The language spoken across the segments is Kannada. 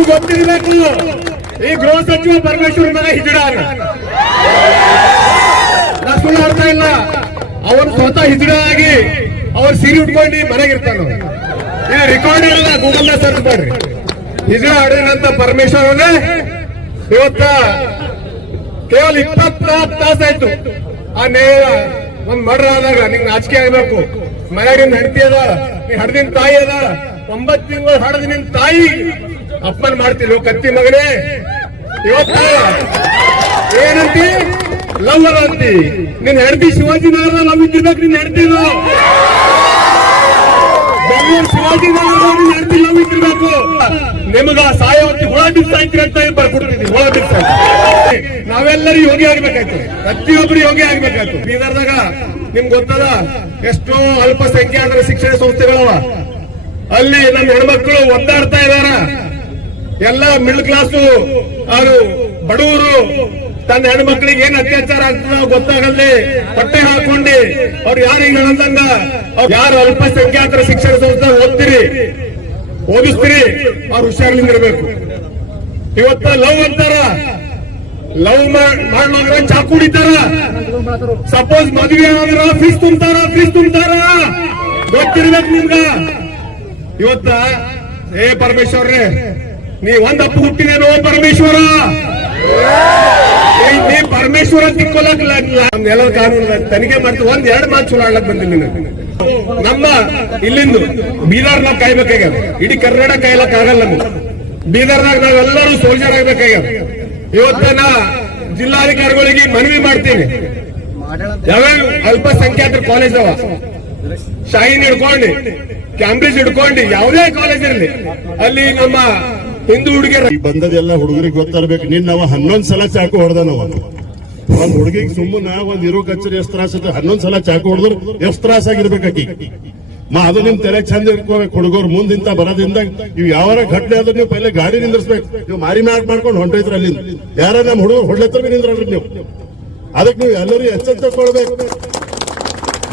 ನಿಮ್ಗೆ ಗೊತ್ತಿರ್ಬೇಕು, ಈ ಗೃಹ ಸಚಿವ ಪರಮೇಶ್ವರ್ ಮಗ ಹಿಜಡಾನ ನಾ ಸುಳ್ಳು ಅರ್ಥ ಇಲ್ಲ. ಅವ್ರು ಸ್ವತಃ ಹಿಜಡ ಆಗಿ ಅವ್ರು ಸೀರೆ ಉಟ್ಕೊಂಡು ಮನೆಗಿರ್ತಾನ. ಇದು ರೆಕಾರ್ಡ್ ಇರಲ್ಲ, ಗೂಗಲ್ ನ ಸರ್ಚ್ ಮಾಡ್ರಿ. ಹಿಜಡ ಆಡಿದಂತ ಪರಮೇಶ್ವರ್ ಅವರೇ ಇವತ್ತ ಕೇವಲ 24 ತಾಸಾಯ್ತು ಆ ನೇರ ಒಂದ್ ಮರ್ಡರ್ ಆದಾಗ ನಿಂಗೆ ನಾಚಿಕೆ ಆಗ್ಬೇಕು. ಮನೆಗಿನ ಹೆಂಡತಿ ಅದ, ನೀ ಹಡದಿನ ತಾಯಿ ಅದ, 9 ತಿಂಗಳು ಹಡದ ನಿನ್ ತಾಯಿ ಅಪ್ಪನ್ ಮಾಡ್ತಿಲ್ಲ ಕತ್ತಿ ಮಗನೇ. ಇವತ್ತ ಏನಂತಿ ಲವ್ ಅಲ್ಲ ಅಂತಿ. ನಿನ್ ಹೆಂಡತಿ ಶಿವಾಜಿ ನಗರ ಲವ್ ಇದ್ದಿರ್ಬೇಕು. ನಿನ್ ಹೆಂಡತಿ ಬೆಂಗಳೂರು ಶಿವಾಜಿ ನಗರ ನಿನ್ ಹೆಂಡತಿ ಲವ್ ಇದ್ದಿರ್ಬೇಕು. ನಿಮಗ ಸಾಯವತ್ತಿ ಹುಳ ಬಿಡ್ಸಾಯ್ತಿ ಅಂತ ಬರ್ಕೊಡ್ತಿದ್ವಿ. ಹುಳ ಬಿಡ್ಸಾಯ್ತಿ. ನಾವೆಲ್ಲರೂ ಯೋಗಿ ಆಗ್ಬೇಕಾಯ್ತು, ಪ್ರತಿಯೊಬ್ಬರು ಯೋಗಿ ಆಗ್ಬೇಕಾಯ್ತು. ಬೀದರ್ದಾಗ ನಿಮ್ಗೆ ಗೊತ್ತದ ಎಷ್ಟೋ ಅಲ್ಪಸಂಖ್ಯಾತರ ಶಿಕ್ಷಣ ಸಂಸ್ಥೆಗಳವ. ಅಲ್ಲಿ ನಮ್ಮ ಹೆಣ್ಮಕ್ಳು ಒದ್ದಾಡ್ತಾ ಇದಾರ. ಎಲ್ಲ ಮಿಡಲ್ ಕ್ಲಾಸು ಅವರು ಬಡವರು ತನ್ನ ಹೆಣ್ಮಕ್ಳಿಗೆ ಏನ್ ಅತ್ಯಾಚಾರ ಆಗ್ತದ ಗೊತ್ತಾಗಲ್ದೆ ಹೊಟ್ಟೆ ಹಾಕೊಂಡು ಅವ್ರು ಯಾರಿಗೆ ಹೇಳಂದಂಗ ಯಾರು ಅಲ್ಪಸಂಖ್ಯಾತರ ಶಿಕ್ಷಣ ಸಂಸ್ಥೆ ಓದ್ತೀರಿ ಓದಿಸ್ತೀರಿ ಅವ್ರು ಹುಷಾರ್ಲಿಂದಿರ್ಬೇಕು. ಇವತ್ತ ಲವ್ ಅಂತಾರ, ಲವ್ ಮಾಡ್ಲಾಗ್ರ ಚಾಕು ಹೊಡಿತಾರ. ಸಪೋಸ್ ಮದುವೆ ಆದ್ರ ಫೀಸ್ ತುಂಬ್ತಾರ ಗೊತ್ತಿರ್ಬೇಕು ನಿಮ್ಗ. ಇವತ್ತ ಪರಮೇಶ್ವರ್ರೆ ನೀ ಒಂದ್ ಅಪ್ಪು ಹುಟ್ಟಿದೇನೋ ಪರಮೇಶ್ವರ. ನೀ ಪರಮೇಶ್ವರ ತಿಕ್ಕೊಲಕ್ ಎಲ್ಲ ಕಾನೂನು ತನಿಖೆ ಮಾಡ್ತೀವಿ. 1-2 ಮಾತು ಚಲೋ ಆಡ್ಲಕ್ ಬಂದಿಲ್ಲ. ನಮ್ಮ ಇಲ್ಲಿಂದ ಬೀದರ್ ನಾವ್ ಕಾಯ್ಬೇಕಾಗ್ಯಾವ. ಇಡೀ ಕರ್ನಾಟಕ ಕಾಯ್ಲಕ್ ಆಗಲ್ಲ. ಬೀದರ್ನಾಗ ನಾವೆಲ್ಲರೂ ಸೋಲ್ಜರ್ ಆಗ್ಬೇಕಾಗ್ಯಾವ. ಇವತ್ತ ನಾ ಜಿಲ್ಲಾಧಿಕಾರಿಗಳಿಗೆ ಮನವಿ ಮಾಡ್ತೀನಿ. ಯಾವ್ಯಾವ ಅಲ್ಪಸಂಖ್ಯಾತರ ಕಾಲೇಜ್ ಅವ, ಶಾಹಿನ್ ಹಿಡ್ಕೊಂಡು ಕ್ಯಾಂಬ್ರಿಡ್ಜ್ ಹಿಡ್ಕೊಂಡು ಯಾವುದೇ ಕಾಲೇಜ್ ಇರಲಿ ಅಲ್ಲಿ ನಮ್ಮ ಹಿಂದೂ ಹುಡುಗಿಯರ ಬಂದದೆಲ್ಲ ಹುಡುಗರಿಗೆ ಗೊತ್ತಿರ್ಬೇಕು. ನಿನ್ನವ 11 ಸಲ ಚಾಕು ಹೊಡೆದನವ. ಒಂದ್ ಹುಡುಗಿಗೆ ಸುಮ್ಮನ ಒಂದ್ ಇರೋ ಕಚ್ಚರಿ ಎಷ್ಟು ತ್ರಾಸ 11 ಸಲ ಚಾಕು ಹೊಡೆದ್ರು ಎಷ್ಟು ತ್ರಾಸ ಆಗಿರ್ಬೇಕಾಕಿ. ಅದು ನಿಮ್ ತಲೆ ಚಂದ ಇಟ್ಕೋಬೇಕು. ಹುಡುಗರು ಮುಂದಿಂತ ಬರೋದ್ರಿಂದ ಇವ್ ಯಾವಾರ ಘಟನೆ ಆದ್ರೆ ನೀವು ಪೈಲೆ ಗಾಡಿ ನಿಂದಿರ್ಸ್ಬೇಕು. ನೀವು ಮಾರಿ ಮಾಡ್ಕೊಂಡು ಹೊಂಟೈತ್ರ ಅಲ್ಲಿಂದ ಯಾರ ನಮ್ ಹುಡುಗರು ಹೊಡ್ಲತ್ರ ನಿಂದ್ರಲ್ರಿ ನೀವು. ಅದಕ್ಕೆ ನೀವು ಎಲ್ಲರೂ ಎಚ್ಚೆತ್ತುಕೊಳ್ಬೇಕು.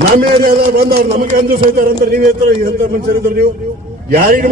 ನಮ್ಮ ಏರಿಯಾದ ಬಂದವ್ರು ನಮಗೆ ಅಂಜು ಸೈತಾರಂದ್ರೆ ನೀವ್ ಎಂತ ಮನುಷ್ಯರಿದ್ರು ನೀವು ಯಾರಿಗೂ